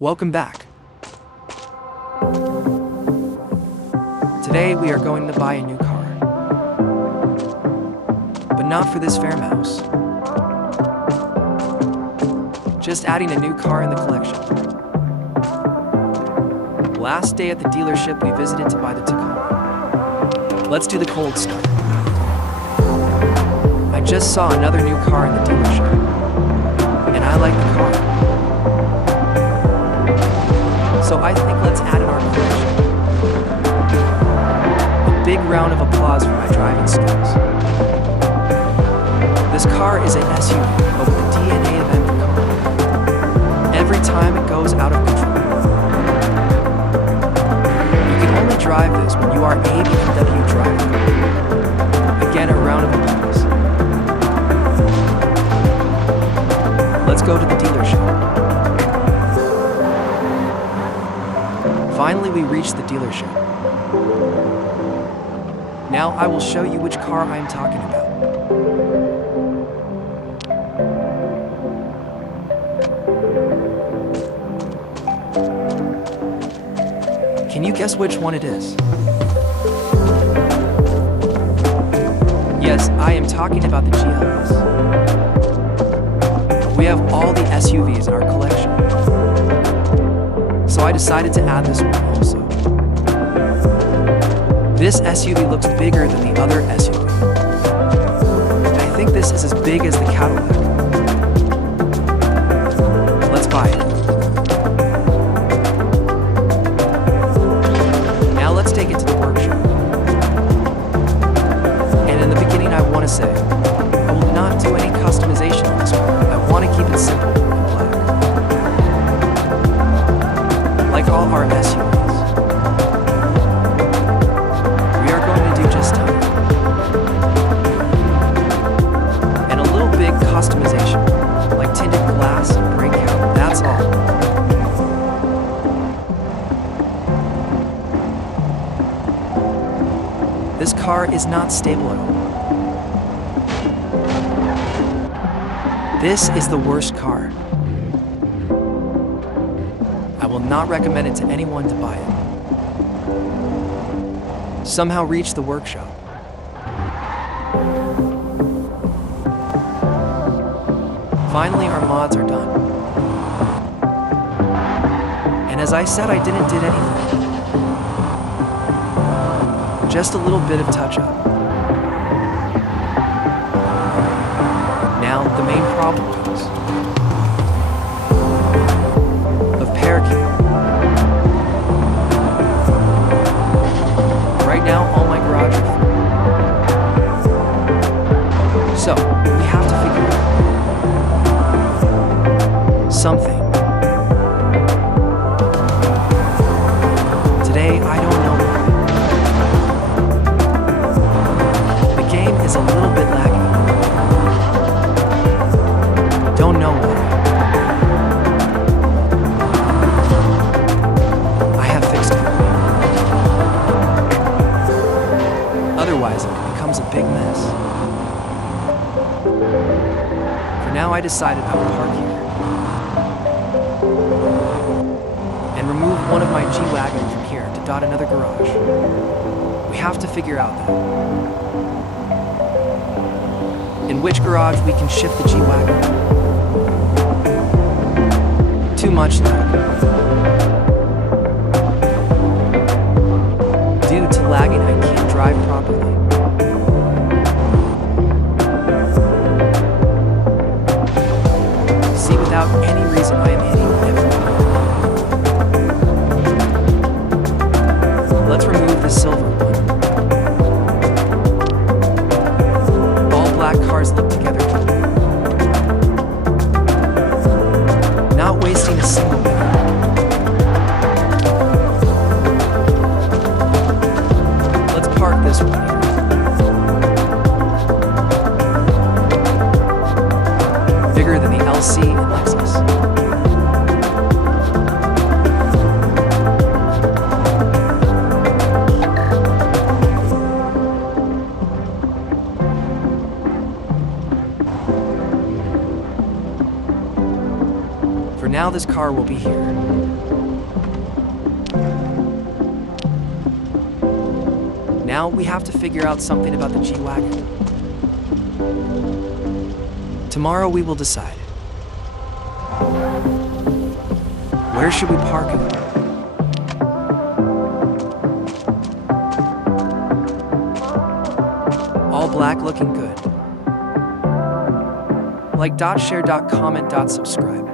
Welcome back. Today we are going to buy a new car. But not for this fair mouse. Just adding a new car in the collection. Last day at the dealership we visited to buy the Tacoma. Let's do the cold start. I just saw another new car in the dealership. And I like the car. So I think let's add in our collection. A big round of applause for my driving skills. This car is an SUV, but with the DNA of every car. Every time it goes out of control. You can only drive this when you are a BMW driver. Again, a round of applause. Let's go to the dealership. Finally, we reached the dealership. Now I will show you which car I am talking about. Can you guess which one it is? Yes, I am talking about the GLS. We have all the SUVs in our collection. So I decided to add this one also. This SUV looks bigger than the other SUV. I think this is as big as the Cadillac. Let's buy it. Now let's take it to the workshop. And in the beginning I want to say, I will not do any customization on this car. I want to keep it simple and black. Like all our SUVs. We are going to do just that. And a little big customization, like tinted glass and brake caliper, that's all. This car is not stable at all. This is the worst car. I will not recommend it to anyone to buy it. Somehow reach the workshop. Finally, our mods are done. And as I said, I didn't did anything. Just a little bit of touch-up. Now, the main problem comes. Right now, all my garage are full. So, we have to figure out something. Today, I don't know why. The game is a little bit laggy. Don't know why. Otherwise, it becomes a big mess. For now, I decided I would park here and remove one of my G-Wagon from here to dot another garage. We have to figure out that. In which garage we can shift the G-Wagon. Too much lag. Due to lagging, I can't drive properly. See, without any reason, I am hitting everything. Let's remove the silver one. All black cars look together. Not wasting a single minute. This one here. Bigger than the LC and Lexus. For now, this car will be here. Now we have to figure out something about the G-Wagon. Tomorrow we will decide. Where should we park it? All black, looking good. Like, share, comment, subscribe.